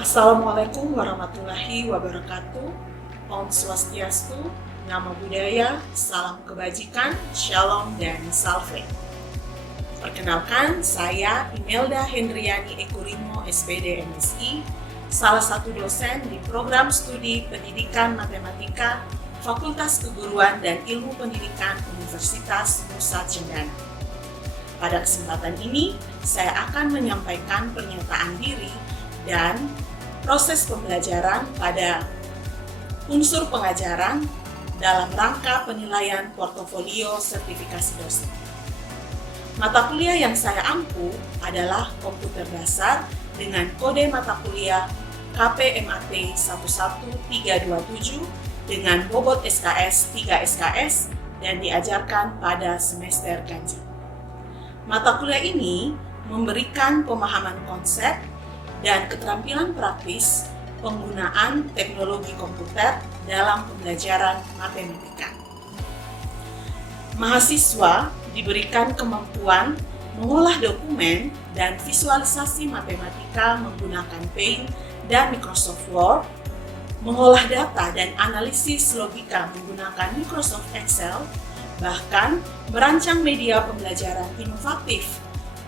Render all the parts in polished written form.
Assalamualaikum warahmatullahi wabarakatuh. Om Swastiastu, Namo Buddhaya, Salam Kebajikan, Shalom, dan Salve. Perkenalkan, saya Imelda Hendriani Ekurimo, SPD MSI, salah satu dosen di Program Studi Pendidikan Matematika, Fakultas Keguruan dan Ilmu Pendidikan Universitas Nusa Cendana. Pada kesempatan ini, saya akan menyampaikan pernyataan diri dan proses pembelajaran pada unsur pengajaran dalam rangka penilaian portofolio sertifikasi dosen. Mata kuliah yang saya ampu adalah komputer dasar dengan kode mata kuliah KPMAT 11327 dengan bobot SKS 3 SKS dan diajarkan pada semester ganjil. Mata kuliah ini memberikan pemahaman konsep dan keterampilan praktis penggunaan teknologi komputer dalam pembelajaran matematika. Mahasiswa diberikan kemampuan mengolah dokumen dan visualisasi matematika menggunakan Paint dan Microsoft Word, mengolah data dan analisis logika menggunakan Microsoft Excel, bahkan merancang media pembelajaran inovatif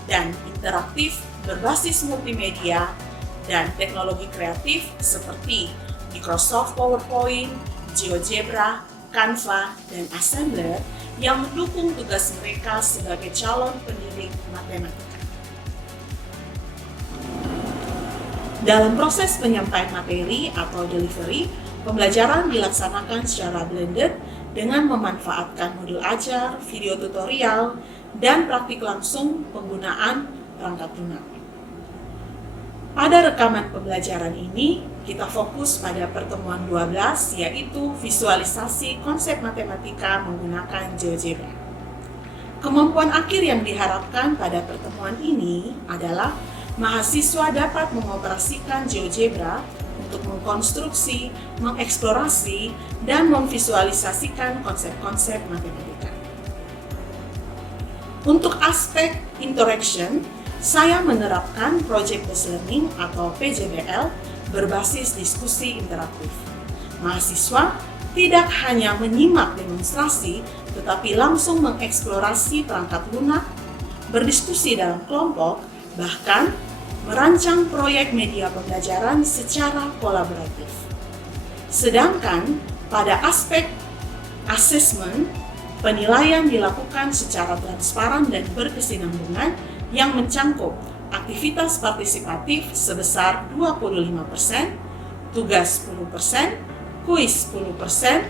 dan interaktif berbasis multimedia dan teknologi kreatif seperti Microsoft PowerPoint, GeoGebra, Canva, dan Assembler yang mendukung tugas mereka sebagai calon pendidik matematika. Dalam proses penyampaian materi atau delivery, pembelajaran dilaksanakan secara blended dengan memanfaatkan modul ajar, video tutorial, dan praktik langsung penggunaan perangkat lunak. Pada rekaman pembelajaran ini, kita fokus pada pertemuan 12, yaitu visualisasi konsep matematika menggunakan GeoGebra. Kemampuan akhir yang diharapkan pada pertemuan ini adalah mahasiswa dapat mengoperasikan GeoGebra untuk mengkonstruksi, mengeksplorasi, dan memvisualisasikan konsep-konsep matematika. Untuk aspek interaction, saya menerapkan Project Based Learning atau PJBL berbasis diskusi interaktif. Mahasiswa tidak hanya menyimak demonstrasi, tetapi langsung mengeksplorasi perangkat lunak, berdiskusi dalam kelompok, bahkan merancang proyek media pembelajaran secara kolaboratif. Sedangkan pada aspek assessment, penilaian dilakukan secara transparan dan berkesinambungan yang mencangkup aktivitas partisipatif sebesar 25%, tugas 10%, kuis 10%,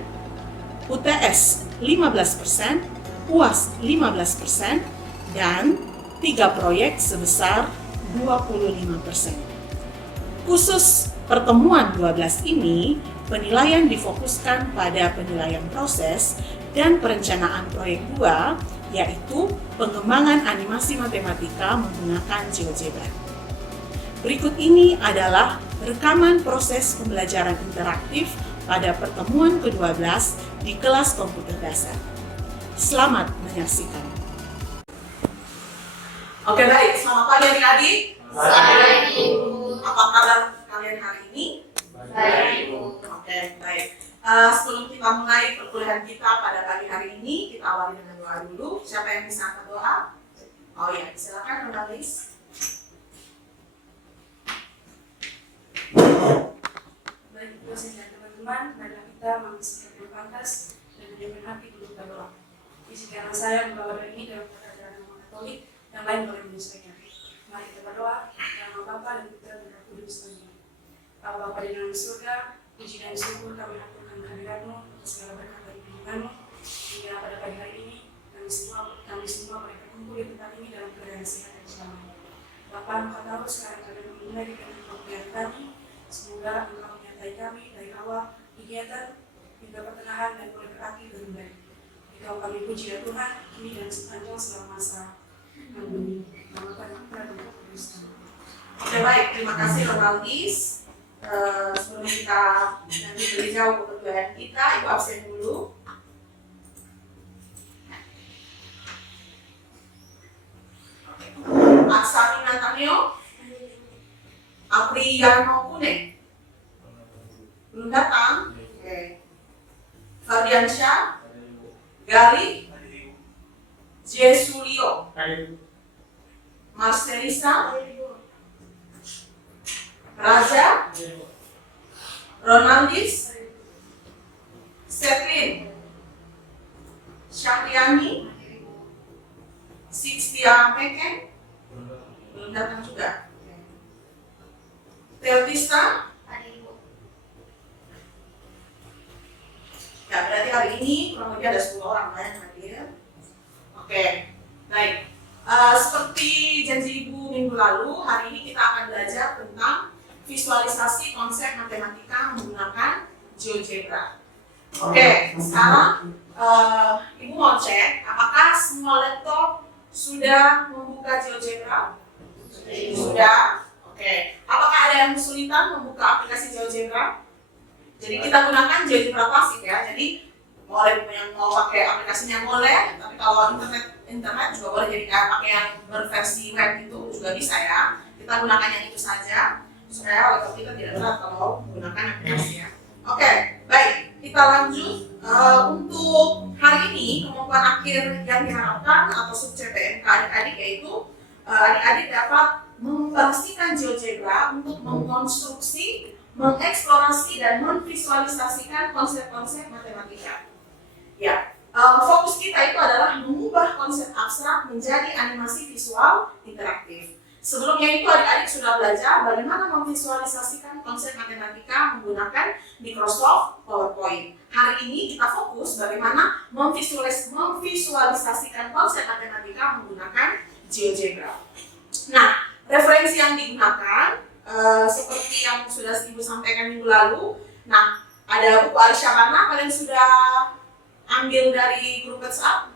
UTS 15%, UAS 15%, dan 3 proyek sebesar 25%. Khusus pertemuan 12 ini, penilaian difokuskan pada penilaian proses dan perencanaan proyek 2, yaitu pengembangan animasi matematika menggunakan GeoGebra. Berikut ini adalah rekaman proses pembelajaran interaktif pada pertemuan ke-12 di kelas komputer dasar. Selamat menyaksikan. Oke, baik. Selamat pagi adik-adik. Baik, Ibu. Apa kabar kalian hari ini? Baik, Ibu. Oke, baik. Sebelum kita mulai perkuliahan kita pada pagi hari ini, kita awali dengan doa dulu. Siapa yang bisa angkat doa? Oh ya, silakan menulis. Baik, dosen dan teman-teman, marilah kita mengucapkan yang pantas dan dengan hati untuk berdoa. Izinkanlah saya membawa doa ini dalam keadaan agama Katolik, yang lain boleh menyesuaikan. Mari kita berdoa, dalam nama Bapa dan Putra dan Roh Kudus. Amin. Bapa di dalam surga, puji dan syukur kami haturkan kehadirat-Mu atas segala berkat dari firman-Mu. Hingga pada pagi hari ini, kami semua boleh berkumpul di tempat ini dalam keadaan sehat dan selamat. Bapa, Engkau tahu sekarang kami memulai kegiatan pembelajaran kami. Semoga Engkau menyertai kami dari awal kegiatan hingga pertengahan dan boleh berakhir dengan baik. Engkau kami puji ya Tuhan, kini dan sepanjang selama masa. Amin. Nama Tuhan Putra dan Roh Kudus. Oke, baik. Terima kasih Ronaldis. Sebelum kita nanti berjauh ke perkuliahan kita, Ibu absen dulu. Aksami Natanio, Apriano Kune. Belum datang. Oke. Fardiansyah. Gali. Jesulio. Marcelisa. Raja. Ronaldis. Setlin. Syahriani. Sixtia Meken. Belum datang juga. Teotista. Ya, berarti hari ini kurang lebih ada 10 orang yang hadir. Oke, baik. Seperti janji Ibu minggu lalu, hari ini kita akan belajar tentang visualisasi konsep matematika menggunakan GeoGebra. Oke, sekarang Ibu mau cek apakah semua laptop sudah membuka GeoGebra? Sudah. Oke. Apakah ada yang kesulitan membuka aplikasi GeoGebra? Jadi kita gunakan GeoGebra klasik ya. Jadi boleh yang mau pakai aplikasinya boleh, tapi kalau internet juga boleh. Jadi pakai yang berversi web itu juga bisa ya. Kita gunakan yang itu saja supaya laptop kita tidak berat kalau menggunakan aplikasi ya. Oke, baik. Kita lanjut untuk hari ini kemampuan akhir yang diharapkan atau sub CPNK adik-adik yaitu adik-adik dapat mengoperasikan GeoGebra untuk mengkonstruksi, mengeksplorasi dan memvisualisasikan konsep-konsep matematika. Ya, fokus kita itu adalah mengubah konsep abstrak menjadi animasi visual interaktif. Sebelumnya itu adik-adik sudah belajar bagaimana memvisualisasikan konsep matematika menggunakan Microsoft PowerPoint. Hari ini kita fokus bagaimana memvisualisasikan konsep matematika menggunakan GeoGebra. Nah, referensi yang digunakan seperti yang sudah Ibu sampaikan minggu lalu. Nah, ada buku Al-Syabana, kalian sudah ambil dari grup WhatsApp?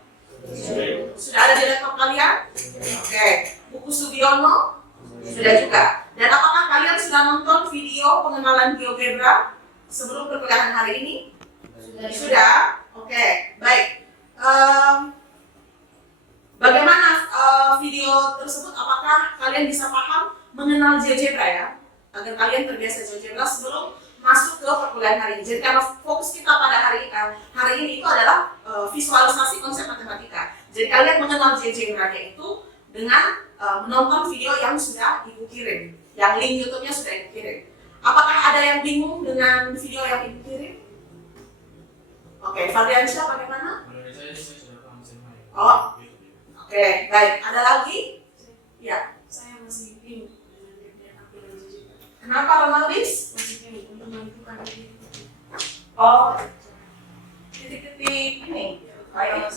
Sudah ada di laptop kalian? Oke. Buku Sugiono? Sudah juga. Dan apakah kalian sudah nonton video pengenalan GeoGebra sebelum perkuliahan hari ini? Sudah? Oke, baik. Bagaimana video tersebut? Apakah kalian bisa paham mengenal GeoGebra ya? Agar kalian terbiasa GeoGebra sebelum masuk ke perkuliahan hari ini. Jadi karena fokus kita pada hari ini itu adalah visualisasi konsep matematika. Jadi kalian mengenal GeoGebra-nya itu dengan menonton video yang sudah Ibu kirim, yang link YouTube-nya sudah Ibu kirim. Apakah ada yang bingung dengan video yang Ibu kirim? Oke, Fardiansyah bagaimana? Saya sudah paham semua ya. Oh, oke, baik. Ada lagi? Ya. Saya masih bingung dengan tampilan GeoGebra. Kenapa Ronaldis? Masih bingung untuk menentukan ini. Oh, titik-titik ini. Baik.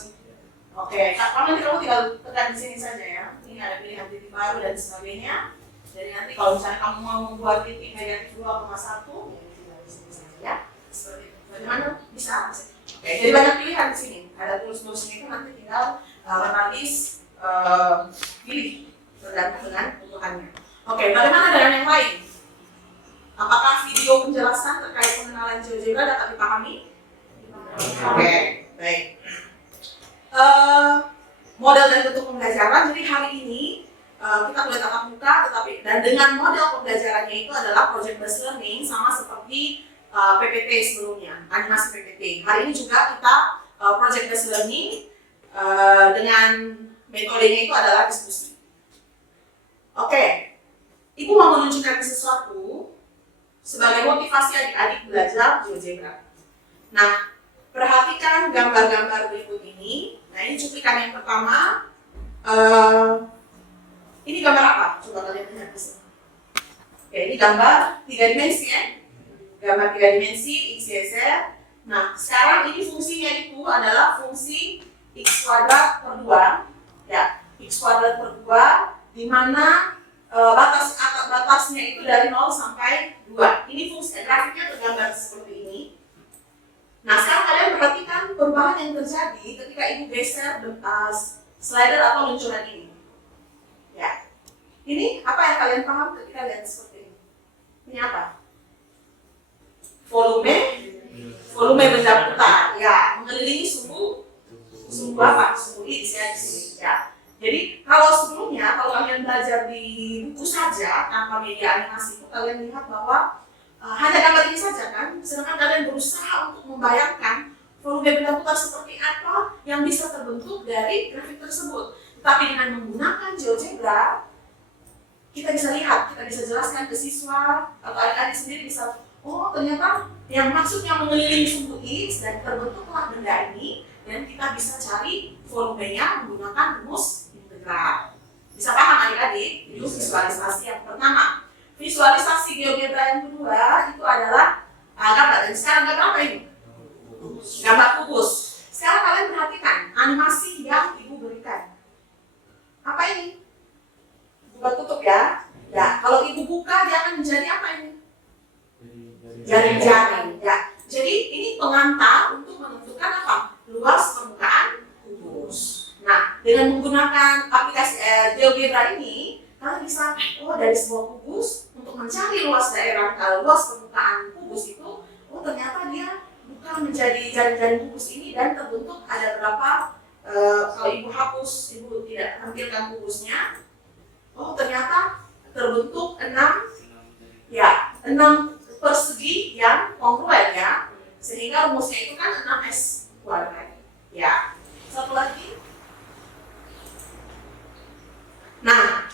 Oke, kalau nanti kamu tinggal tekan di sini saja ya. Ini ada pilihan titik baru dan sebagainya. Jadi nanti kalau misalnya kamu mau membuat titik negatif 2,1, ya tinggal di sini saja ya. Seperti itu. Bagaimana? Bisa? Oke, jadi banyak pilihan di sini. Ada tulis-tulisnya itu nanti tinggal analis pilih tergantung dengan kebutuhannya. Oke, bagaimana dengan yang lain? Apakah video penjelasan terkait pengenalan GeoGebra dapat dipahami? Oke, baik. Model dan bentuk pembelajaran. Jadi hari ini kita kuliah tatap muka, tetapi dan dengan model pembelajarannya itu adalah project based learning sama seperti PPT sebelumnya, animasi PPT. Hari ini juga kita project based learning dengan metodenya itu adalah diskusi. Oke, Ibu mau menunjukkan sesuatu sebagai motivasi adik-adik belajar GeoGebra. Nah, perhatikan gambar-gambar berikut ini. Nah, ini cuplikan yang pertama. Ini gambar apa? Coba kalian lihat di sini. Oke, ini gambar 3 dimensi ya. Gambar 3 dimensi, X, Y, Z. Nah, sekarang ini fungsinya itu adalah fungsi X kuadrat per 2. Ya, X kuadrat per 2, di mana batasnya itu dari 0 sampai 2. Ini fungsi grafiknya tergambar seperti ini. Nah, sekarang kalian perhatikan perubahan yang terjadi ketika Ibu geser slider atau luncuran ini. Ya, ini apa yang kalian paham ketika lihat seperti ini? Ini apa? Volume benda putar. Ya, mengelilingi suhu apa? Suhu X ya di sini. Ya. Jadi kalau sebelumnya, kalau kalian belajar di buku saja tanpa media animasi itu, kalian lihat bahwa hanya gambar ini saja kan, sedangkan kalian berusaha untuk membayangkan volume benda putar seperti apa yang bisa terbentuk dari grafik tersebut. Tetapi dengan menggunakan GeoGebra, kita bisa lihat, kita bisa jelaskan ke siswa atau adik-adik sendiri bisa, oh ternyata yang maksudnya mengelilingi sumbu X dan terbentuklah benda ini, dan kita bisa cari volumenya menggunakan rumus integral. Bisa paham adik-adik? Itu visualisasi yang pertama. Visualisasi GeoGebra yang kedua itu adalah gambar. Dan sekarang gambar apa ini? Gambar kubus. Sekarang kalian perhatikan animasi yang ibu berikan. Apa ini? Buka tutup ya. Ya, kalau ibu buka dia akan menjadi apa ini? Jaring-jaring. Ya. Jadi ini pengantar untuk menentukan apa? Luas permukaan kubus. Nah, dengan menggunakan aplikasi GeoGebra ini, kalian bisa, oh dari sebuah kubus untuk mencari luas daerah, luas permukaan kubus itu, oh ternyata dia bukan menjadi jaring-jaring kubus ini dan terbentuk ada berapa, kalau ibu hapus, ibu tidak tampilkan kubusnya, oh ternyata terbentuk 6 persegi yang kongruen ya, sehingga rumusnya itu kan 6S kuadrat. Ya, satu lagi. Nah,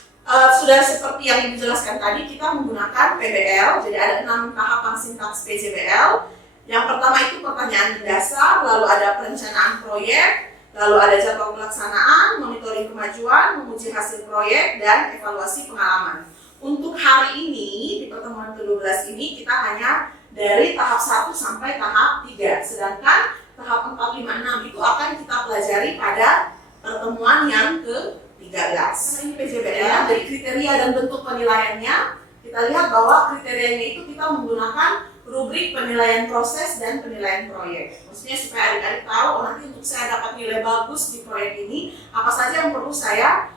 sudah seperti yang dijelaskan tadi, kita menggunakan PBL, jadi ada 6 tahapan sintaks PJBL. Yang pertama itu pertanyaan mendasar, lalu ada perencanaan proyek, lalu ada jadwal pelaksanaan, monitoring kemajuan, menguji hasil proyek, dan evaluasi pengalaman. Untuk hari ini, di pertemuan ke-12 ini, kita hanya dari tahap 1 sampai tahap 3, sedangkan tahap 4, 5, 6 itu akan kita pelajari pada pertemuan yang ke-13. Ini PJBL, dari kriteria dan bentuk penilaiannya, kita lihat bahwa kriterianya itu kita menggunakan rubrik penilaian proses dan penilaian proyek. Maksudnya supaya adik-adik tahu, oh nanti untuk saya dapat nilai bagus di proyek ini, apa saja yang perlu saya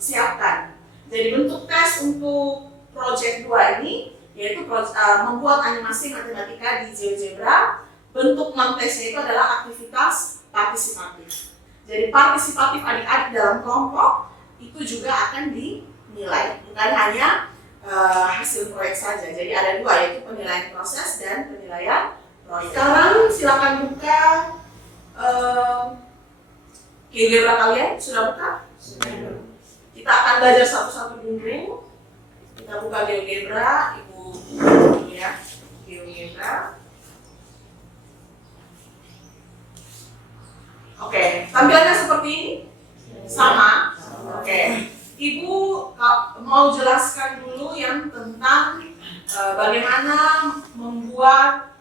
siapkan. Jadi bentuk tes untuk project 2 ini, yaitu membuat animasi matematika di GeoGebra. Bentuk non-tesnya itu adalah aktivitas partisipatif. Jadi partisipatif adik-adik dalam kelompok itu juga akan dinilai, bukan hanya hasil proyek saja. Jadi ada 2, yaitu penilaian proses dan penilaian proyek. Sekarang silakan buka GeoGebra kalian. Sudah buka? Sudah. Kita akan belajar satu-satu dulu. Kita buka GeoGebra, ibu ya, GeoGebra. Oke, tampilannya seperti ini? Sama? Oke. Ibu mau jelaskan dulu yang tentang bagaimana membuat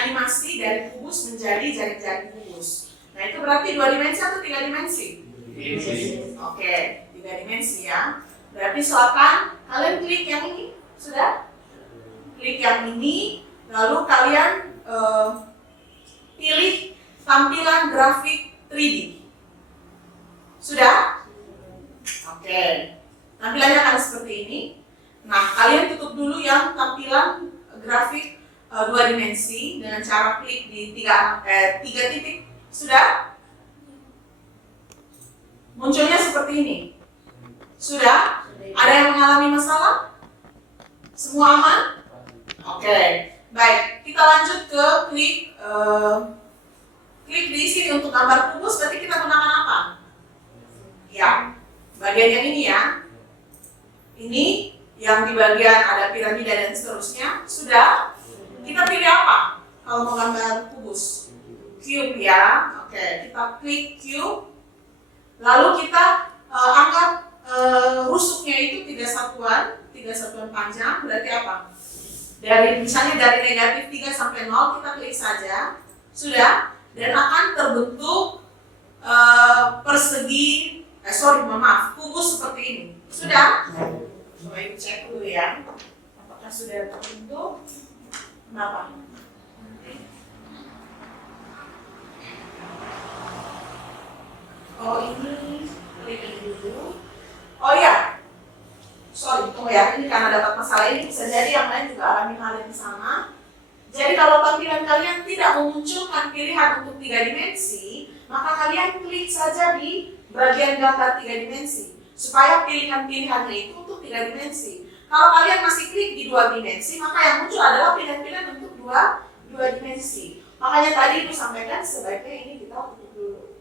animasi dari kubus menjadi jaring-jaring kubus. Nah itu berarti 2 dimensi atau 3 dimensi? Oke, 3 dimensi ya. Berarti silakan kalian klik yang ini, sudah? Klik yang ini, lalu kalian pilih tampilan grafik 3D. Sudah? Oke, tampilannya akan seperti ini. Nah, kalian tutup dulu yang tampilan grafik 2 dimensi dengan cara klik di 3 titik. Sudah? Munculnya seperti ini. Sudah? Ada yang mengalami masalah? Semua aman? Oke, baik. Kita lanjut ke klik di sini untuk gambar kubus. Berarti kita gunakan apa? Ya, bagian yang ini ya. Ini yang di bagian ada piramida dan seterusnya. Sudah? Kita pilih apa kalau mau gambar kubus? Cube ya. Oke, kita klik cube. Lalu kita anggap rusuknya itu 3 satuan panjang. Berarti apa? Misalnya dari negatif 3 sampai 0 kita klik saja. Sudah? Dan akan terbentuk kubus seperti ini. Sudah? Coba ibu cek dulu ya. Apakah sudah terbentuk? Kenapa? Oh ini, klik dulu. Oh ya, sorry, tunggu ya. Ini karena dapat masalah ini bisa jadi yang lain juga alami hal yang sama. Jadi kalau tampilan kalian tidak memunculkan pilihan untuk 3 dimensi, maka kalian klik saja di bagian gambar 3 dimensi supaya pilihan-pilihannya itu untuk 3 dimensi. Kalau kalian masih klik di 2 dimensi, maka yang muncul adalah pilihan-pilihan untuk 2 dimensi. Makanya tadi Ibu sampaikan sebaiknya ini kita tutup dulu.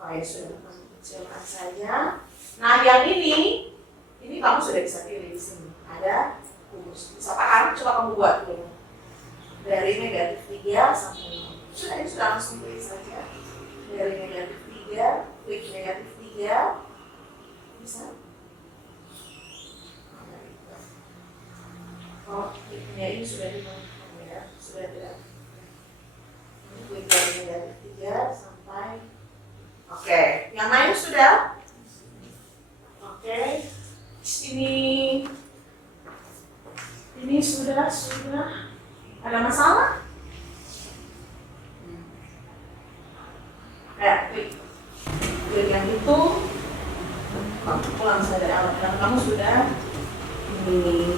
Oh ya sudah, kecilkan saja. Nah yang ini kamu sudah bisa pilih di sini. Ada kubus. Misalkan coba kamu buat dulu. Dari negatif 3 sampai 5. Sudah, ini sudah langsung klik saja. Dari negatif 3, klik negatif 3. Bisa? Oh, kliknya ini sudah dimatikan ya. Sudah tidak. Ini klik dari negatif 3 sampai. Oke, yang lain sudah? Oke. Ini sudah. Ada masalah? Klik yang itu. Pulang saja dari awal. Dan kamu sudah ini.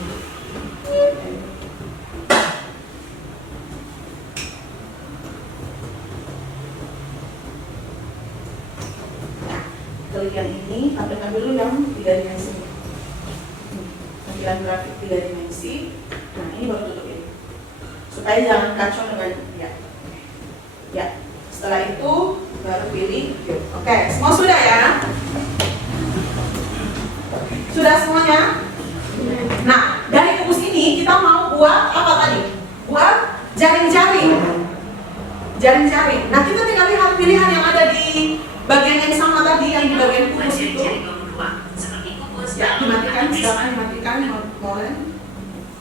Klik yang ini, tampilkan dulu yang 3 dimensi. Tampilan grafik 3 dimensi. Nah ini baru tutup ini. Supaya jangan kacau dengan ya. Setelah itu baru pilih view. Oke, semua sudah ya? Sudah semuanya? Nah, dari kubus ini kita mau buat apa tadi? Buat jaring-jaring. Jaring-jaring. Nah, kita tinggal lihat pilihan yang ada di bagian yang sama tadi, yang di bagian kubus itu. Ya, dimatikan, silakan dimatikan.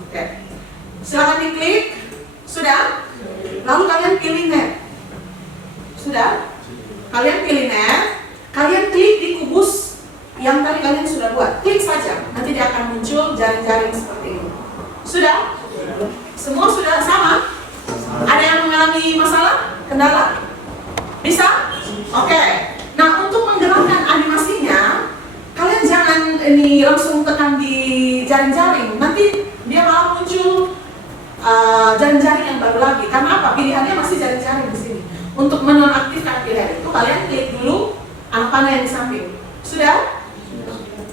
Oke. Silakan diklik. Sudah? Lalu kalian pilih net. Sudah? Kalian pilih net. Kalian klik di kubus yang tadi kalian sudah buat. Klik saja. Nanti dia akan muncul jaring-jaring seperti ini. Sudah? Semua sudah sama? Ada yang mengalami masalah? Kendala? Bisa? Oke. Nah, untuk menggerakkan animasinya, kalian jangan ini langsung tekan di jaring-jaring. Nanti dia malah muncul jaring-jaring yang baru lagi. Karena apa? Pilihannya masih jaring-jaring di sini. Untuk menonaktifkan pilihan itu, kalian klik dulu anak panah yang di samping. Sudah?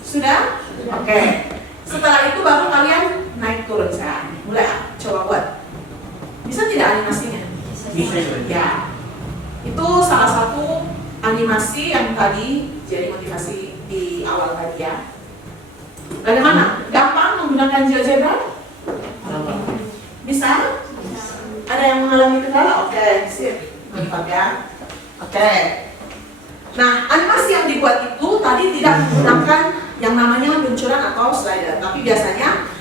Sudah? Oke. Setelah itu baru kalian naik turun saya. Mulai coba buat. Bisa tidak animasinya? Bisa. Ya. Itu salah satu animasi yang tadi jadi motivasi di awal tadi ya. Bagaimana? Gampang menggunakan GeoGebra? Bisa? Ada yang mengalami kendala? Oke, sip. Mantap ya. Oke. Nah, animasi yang dibuat itu tadi tidak menggunakan yang namanya luncuran atau slider, tapi biasanya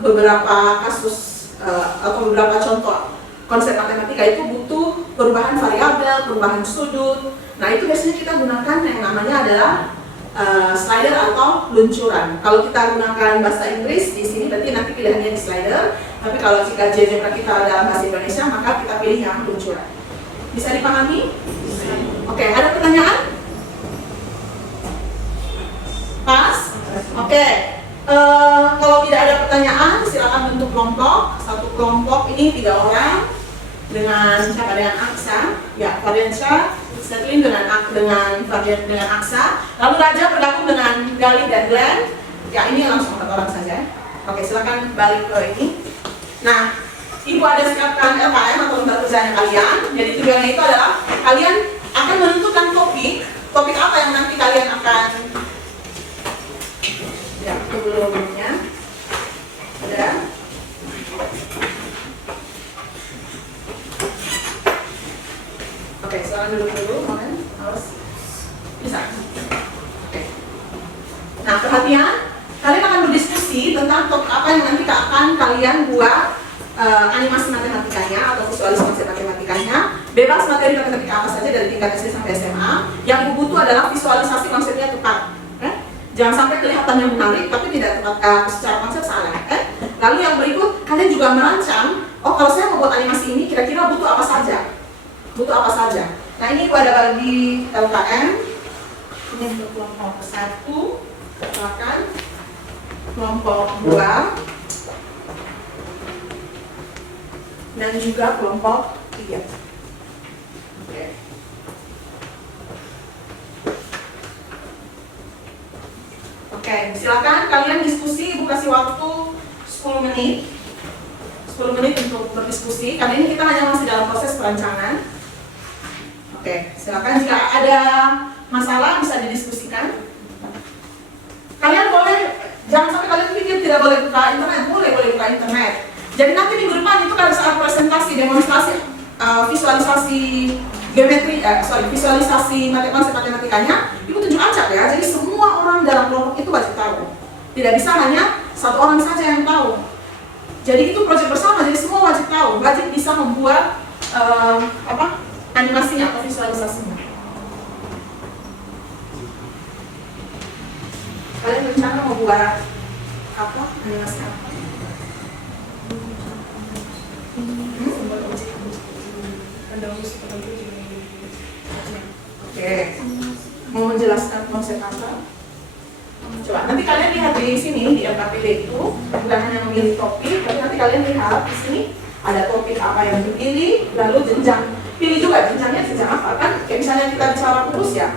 beberapa kasus atau beberapa contoh konsep matematika itu butuh perubahan variabel, perubahan sudut. Nah, itu biasanya kita gunakan yang namanya adalah slider atau luncuran. Kalau kita gunakan bahasa Inggris di sini berarti nanti pilihannya di slider, tapi kalau jika GeoGebra kita dalam bahasa Indonesia maka kita pilih yang luncuran. Bisa dipahami? Oke, ada pertanyaan? Pas? Oke. Kalau tidak ada pertanyaan, silakan bentuk kelompok. Satu kelompok ini 3 orang dengan siapa? Dengan Aksa, ya, Fardiansyah, Setlin dengan Aksa. Lalu Raja bergabung dengan Galih dan Glenn. Ya, ini langsung 4 orang saja. Oke, silakan balik ke ini. Nah, Ibu ada siapkan LKM atau lembar kerjanya kalian. Jadi tujuannya itu adalah kalian akan menentukan topik apa yang nanti kalian akan ya sebelumnya ada. Oke, silakan dulu momen harus bisa. Oke. Nah, perhatian, kalian akan berdiskusi tentang topik apa yang nanti akan kalian buat. Animasi matematikanya atau visualisasi konsep matematikanya, bebas materi matematika apa saja dari tingkat SD sampai SMA. Yang Ibu butuh adalah visualisasi konsepnya tepat. Jangan sampai kelihatannya menarik tapi tidak tepat secara konsep salah. Lalu yang berikut, kalian juga merancang, oh kalau saya mau buat animasi ini kira-kira butuh apa saja? Butuh apa saja? Nah, ini Ibu ada bagi LKM. Ini untuk kelompok 1, silakan. Kelompok 2. Dan juga kelompok 3. Oke. Oke, silakan kalian diskusi. Ibu kasih waktu 10 menit. 10 menit untuk berdiskusi. Kali ini kita hanya masih dalam proses perancangan. Oke, silakan jika ada masalah bisa didiskusikan. Kalian boleh, jangan sampai kalian pikir tidak boleh buka internet, boleh buka internet. Jadi nanti minggu depan itu pada saat presentasi, demonstrasi, visualisasi geometri, visualisasi matematikanya, itu tunjuk acak ya. Jadi semua orang dalam kelompok itu wajib tahu. Tidak bisa hanya satu orang saja yang tahu. Jadi itu proyek bersama, jadi semua wajib tahu, wajib bisa membuat animasinya atau visualisasinya. Kalian rencana mau buat apa? Animasi apa? Oke, mau menjelaskan konsep apa? Coba nanti kalian lihat di sini di LKPD itu bukan hanya memilih topik, tapi nanti kalian lihat di sini ada topik apa yang dipilih, lalu jenjang. Pilih juga jenjangnya jenjang apa kan? Kayak misalnya kita bicara kurus ya,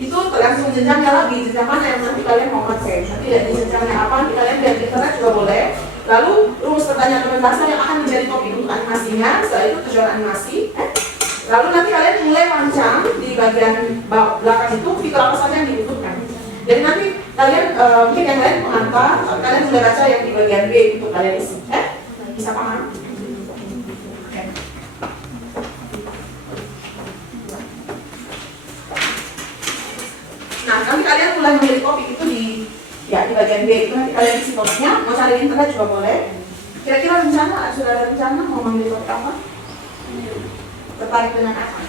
itu tergantung jenjangnya lagi, jenjang mana yang nanti kalian mau pakai. Nanti lihat di jenjangnya apa, nanti kalian lihat di internet juga boleh. Lalu rumus pertanyaan dan dasar yang akan menjadi topik untuk animasinya, setelah itu tujuan animasi. Lalu nanti kalian mulai rancang di bagian belakang itu fitur apa saja yang dibutuhkan. Jadi nanti kalian mungkin yang lain mengantar, kalian mulai baca yang di bagian B untuk kalian isi. Bisa paham? Nah, nanti kalian mulai memilih topik itu di bagian B itu nanti kalian isi topiknya, mau cari di internet juga boleh. Kira-kira rencana, sudah ada rencana mau memilih topik apa? Tertarik dengan apa?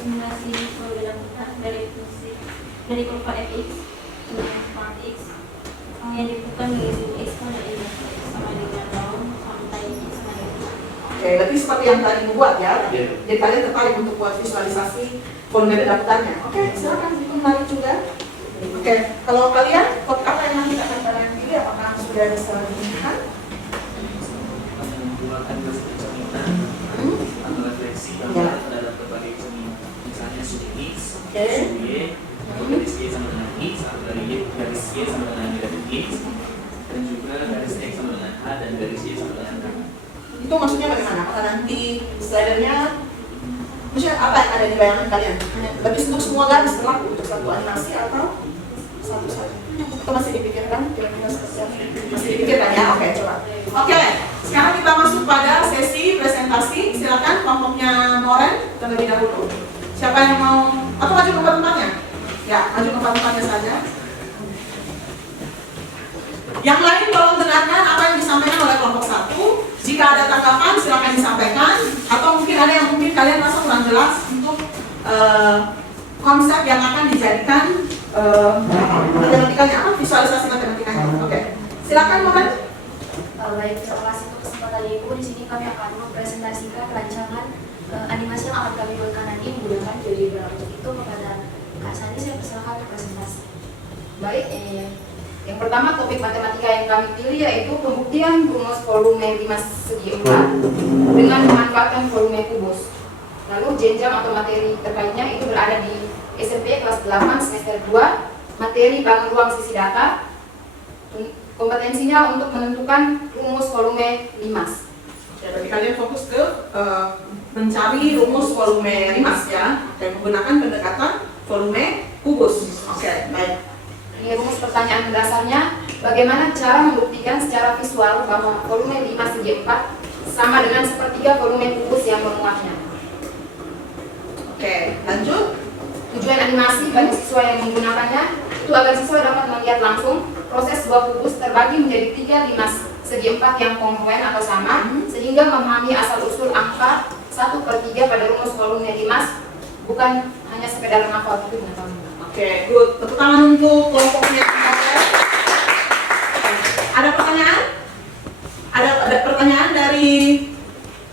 Simulasi perbedaan dari kurva fx dengan part x yang dibutuhkan dari x pada y sama dengan 0 sampai y sama dengan 2. Oke, berarti seperti yang tadi membuat ya. Jadi kalian tertarik untuk buat visualisasi volume pendapatan. Oke, silakan itu menarik juga. Oke, kalau kalian topik apa yang nanti akan kalian pilih? Apakah sudah bisa ditunjukkan? Membuat animasi cerminan atau refleksi terhadap berbagai cerminan, misalnya suhu X, suhu Y, atau garis Y sama dengan X, atau garis Y sama dengan garis X, dan juga garis X sama dengan H dan garis Y sama dengan K. Itu maksudnya bagaimana? Apakah nanti slidernya, maksudnya apa yang ada di bayangan kalian? Lebih untuk semua garis berlaku untuk satu animasi atau satu saja? Itu masih dipikirkan? Kira-kira seperti apa? Masih dipikirkan ya? Oke, coba. Oke, sekarang kita masuk pada sesi presentasi. Silakan kelompoknya Moren terlebih dahulu. Siapa yang mau? Atau maju ke tempatnya? Ya, maju ke tempatnya saja. Yang lain tolong dengarkan apa yang disampaikan oleh kelompok 1. Jika ada tanggapan silakan disampaikan. Atau mungkin ada yang mungkin kalian rasa kurang jelas untuk konsep yang akan dijadikan matematikanya apa? Visualisasi matematikanya. Oke, silakan Moren. Baik, terima kasih untuk kesempatan Ibu. Di sini kami akan mempresentasikan rancangan animasi yang akan kami buatkan nanti menggunakan teori berlaku itu kepada Kak Sandi. Saya persilakan untuk presentasi. Baik, yang pertama topik matematika yang kami pilih yaitu pembuktian rumus volume 5 segi 4 dengan memanfaatkan volume kubus. Lalu jenjang atau materi terkaitnya itu berada di SMP kelas 8 semester 2, materi bangun ruang sisi data. Kompetensinya untuk menentukan rumus volume 5. Ya, berarti kalian fokus ke mencari rumus volume 5 ya, dan menggunakan pendekatan volume kubus. Oke, baik. Ini rumus pertanyaan dasarnya, bagaimana cara membuktikan secara visual bahwa volume 5 segi 4 sama dengan sepertiga volume kubus yang memuatnya. Oke, lanjut. Tujuan animasi bagi siswa yang menggunakannya itu agar siswa dapat melihat langsung proses sebuah kubus terbagi menjadi 3 5 segi 4 yang kongruen atau sama, sehingga memahami asal-usul angka 1/3 pada rumus volume 5, bukan hanya sekedar menghafal itu dengan tahun. Oke, good. Tepuk tangan untuk kelompoknya. Ada pertanyaan? Ada pertanyaan dari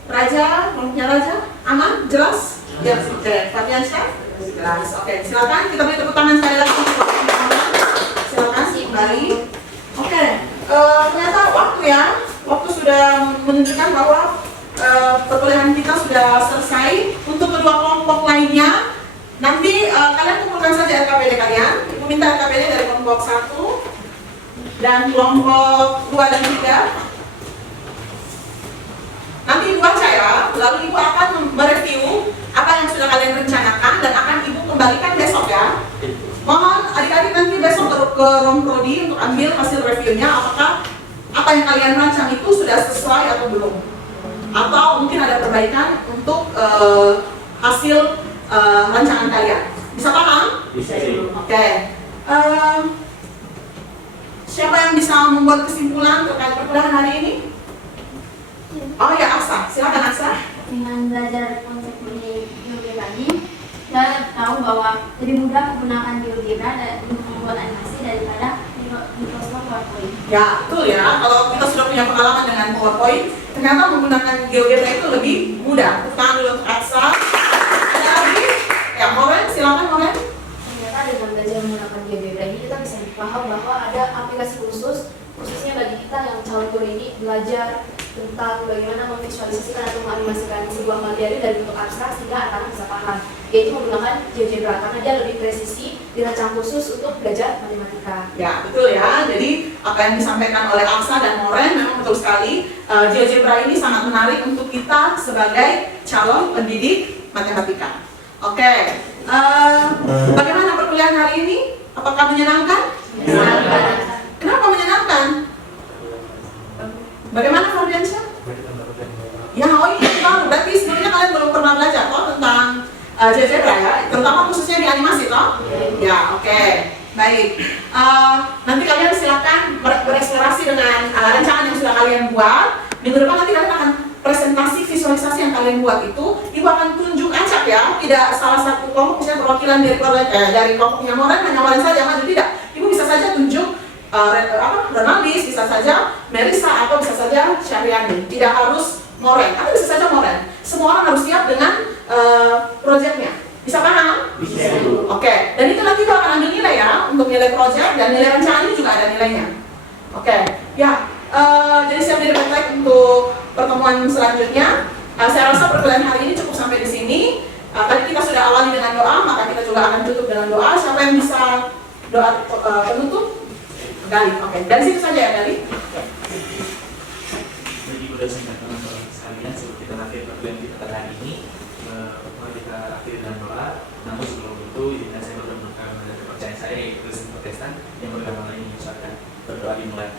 Raja, kelompoknya Raja? Aman? Jelas? Ya, oke. Fabiansyah? Jelas. Oke, silakan kita beri tepuk tangan sekali lagi. Silakan kembali. Oke, ternyata waktu sudah menunjukkan bahwa perkuliahan kita sudah selesai. Untuk kedua kelompok lainnya, nanti kalian kumpulkan saja RKPD kalian. Ibu minta RKPD dari kelompok 1. Dan kelompok 2 dan 3 nanti Ibu baca ya, lalu Ibu akan mereview apa yang sudah kalian rencanakan dan akan Ibu kembalikan besok ya. Mohon adik-adik nanti besok ke ruang prodi untuk ambil hasil reviewnya, apakah apa yang kalian rancang itu sudah sesuai atau belum, atau mungkin ada perbaikan untuk hasil rancangan kalian. Bisa paham? Bisa. Oke. Siapa yang bisa membuat kesimpulan terkait perkuliahan hari ini? Oh ya, Aksa. Silakan Aksa. Dengan belajar konsep GeoGebra ini, kita tahu bahwa lebih mudah menggunakan GeoGebra dan untuk membuat animasi daripada Microsoft PowerPoint. Ya, betul ya. Kalau kita sudah punya pengalaman dengan PowerPoint, ternyata menggunakan GeoGebra itu lebih mudah. Tangan dulu untuk Aksa. Ada lagi? Ya, Moren. Silakan Moren. Ternyata dengan belajar menggunakan GeoGebra ini kita bisa paham bahwa ada aplikasi khususnya bagi kita yang calon guru ini belajar tentang bagaimana memvisualisasikan atau menganimasikan sebuah materi dari bentuk abstrak sehingga anak-anak bisa paham, yaitu menggunakan GeoGebra karena dia lebih presisi, dirancang khusus untuk belajar matematika. Ya, betul ya. Jadi apa yang disampaikan oleh Aksa dan Moren memang betul sekali. GeoGebra ini sangat menarik untuk kita sebagai calon pendidik matematika. Oke. Bagaimana perkuliahan hari ini? Apakah menyenangkan? Menyenangkan. Kenapa menyenangkan? Bagaimana Fardiansyah? Ya, oh iya, tahu. Berarti sebelumnya kalian belum pernah belajar toh tentang GeoGebra ya, terutama khususnya di animasi toh? Ya, oke. Baik. Nanti kalian silakan bereksplorasi dengan rancangan yang sudah kalian buat. Minggu depan nanti kalian akan presentasi visualisasi yang kalian buat itu, Ibu akan tunjuk acak ya, tidak salah satu kelompok, misalnya perwakilan dari kelompoknya Moren, hanya Moren saja maju, tidak. Ibu bisa saja tunjuk Ronaldis, bisa saja Melissa, atau bisa saja Syahriani. Tidak harus Moren, atau bisa saja Moren. Semua orang harus siap dengan proyeknya. Bisa paham? Bisa. Oke. Dan itu nanti Ibu akan ambil nilai ya, untuk nilai proyek dan nilai rencana ini juga ada nilainya. Oke. Ya. Jadi siap diri baik untuk pertemuan selanjutnya. Saya rasa perkuliahan hari ini cukup sampai di sini. Tadi kita sudah awali dengan doa, maka kita juga akan tutup dengan doa. Siapa yang bisa doa penutup? Gali. Oke. Dari situ saja ya Gali. Jadi udah teman-teman sekalian, sebelum kita akhir perkuliahan kita pada hari ini, mari kita akhiri dengan doa. Namun sebelum itu, izinkan saya berdoa kepada kepercayaan saya, yaitu Kristen Protestan yang beragama lain mengucapkan berdoa dimulai.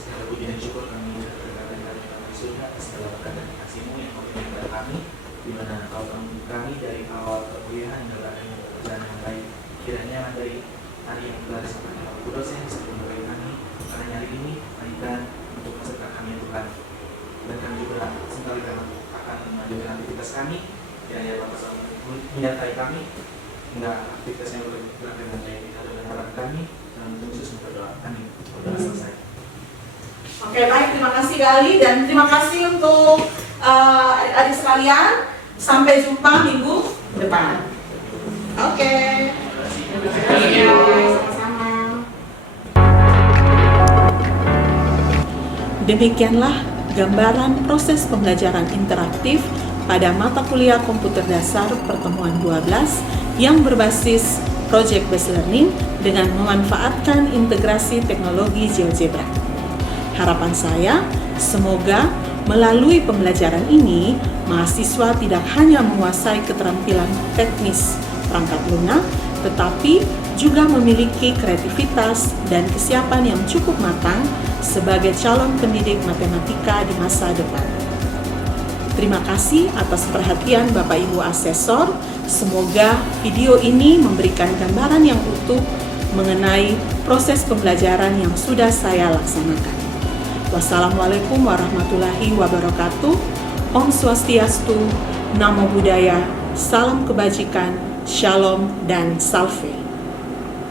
Segala puji dan syukur kami berikan kami di surga atas segala berkat dan kasih-Mu yang Kau berikan kepada kami, di mana Kau menemui kami dari awal perkuliahan hingga akhirnya perjalanan yang baik. Kiranya dari hari yang telah disampaikan oleh Kudus yang bisa memberkati kami pada hari ini, berikan untuk masa depan kami Tuhan. Dan kami juga sekali akan melanjutkan aktivitas kami. Kiranya Bapak selalu menyertai kami hingga aktivitasnya berjalan dengan baik. Kita dengan harapan kami dan khusus berdoa. Amin. Berdoa selesai. Oke, baik. Terima kasih Gali dan terima kasih untuk adik-adik sekalian. Sampai jumpa minggu depan. Oke. Sama-sama. Demikianlah gambaran proses pembelajaran interaktif pada mata kuliah komputer dasar pertemuan 12 yang berbasis Project Based Learning dengan memanfaatkan integrasi teknologi GeoGebra. Harapan saya, semoga melalui pembelajaran ini, mahasiswa tidak hanya menguasai keterampilan teknis perangkat lunak, tetapi juga memiliki kreativitas dan kesiapan yang cukup matang sebagai calon pendidik matematika di masa depan. Terima kasih atas perhatian Bapak Ibu Asesor. Semoga video ini memberikan gambaran yang utuh mengenai proses pembelajaran yang sudah saya laksanakan. Wassalamualaikum warahmatullahi wabarakatuh. Om Swastiastu, Namo Buddhaya, salam kebajikan, Shalom dan Salve.